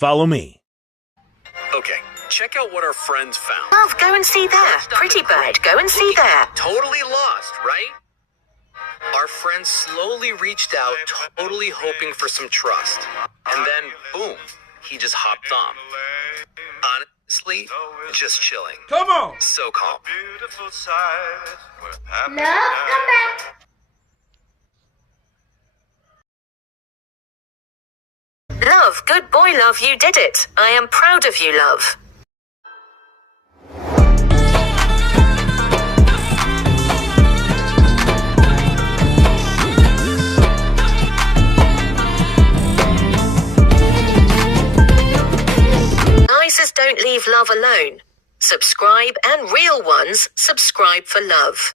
Follow me. Okay, check out what our friends found. Love, go and see there. Pretty bird, go and see there. Totally lost, right? Our friends slowly reached out, totally hoping for some trust. And then, boom, he just hopped on. Honestly, just chilling. Come on! So calm. Love, come back. Love, good boy, love, you did it. I am proud of you, love. Nicers don't leave love alone. Subscribe, and real ones subscribe for love.